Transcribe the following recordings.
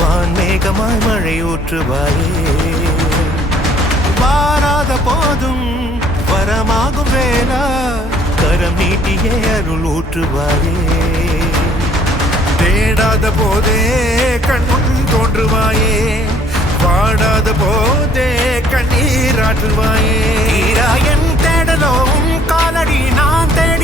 வான்மேகமாய் மழை ஊற்றுவாயே. வாராத போதும் வரமாகும் வேளா கரம் நீட்டியே அருள் ஊற்றுவாயே. தேடாத போதே கண்முன் தோன்றுவாயே. பாடாத போதே கண்ணீராற்றுவாயே என் தேடலோ காலடி நான் தேட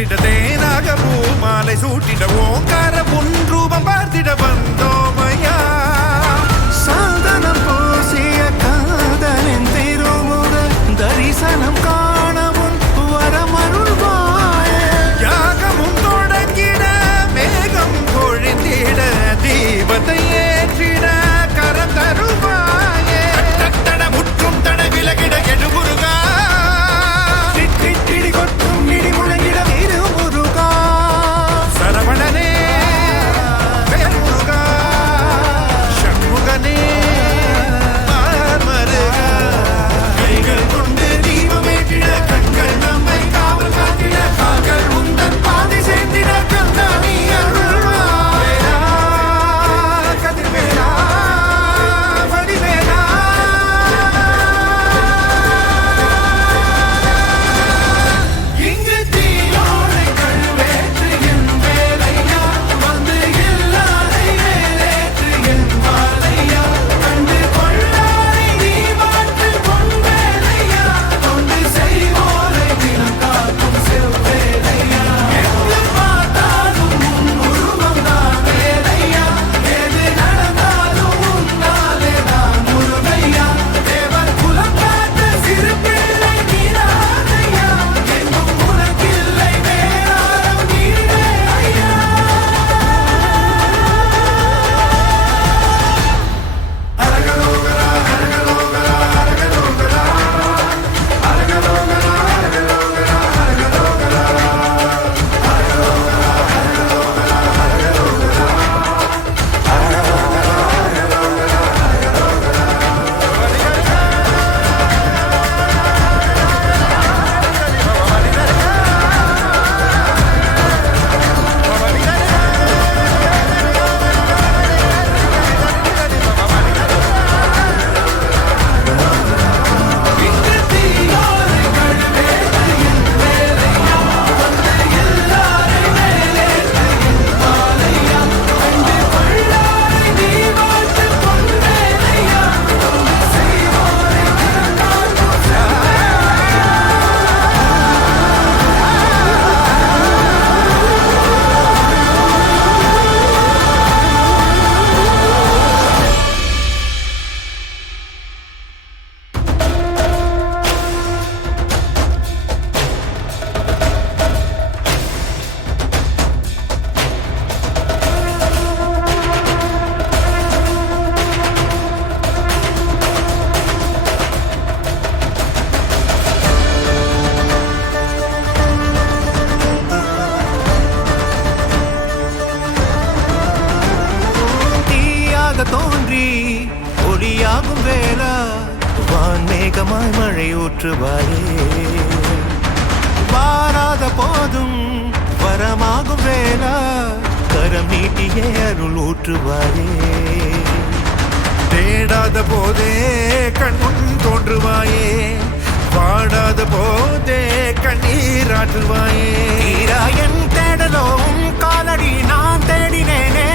போற்றிட தேனாக பூ மாலை சூட்டிட ஓங்கார வான்மேகமாய் மழை ஊற்றுவாயே. வாராத போதும் வரமாகும் வேளா கரம் நீட்டியே அருள் ஊற்றுவாயே. தேடாத போதே கண்முன் தோன்றுவாயே. பாடாத போதே கண்ணீராற்றுவாயே என் தேடலோ காலடி நான் தேடினேனே.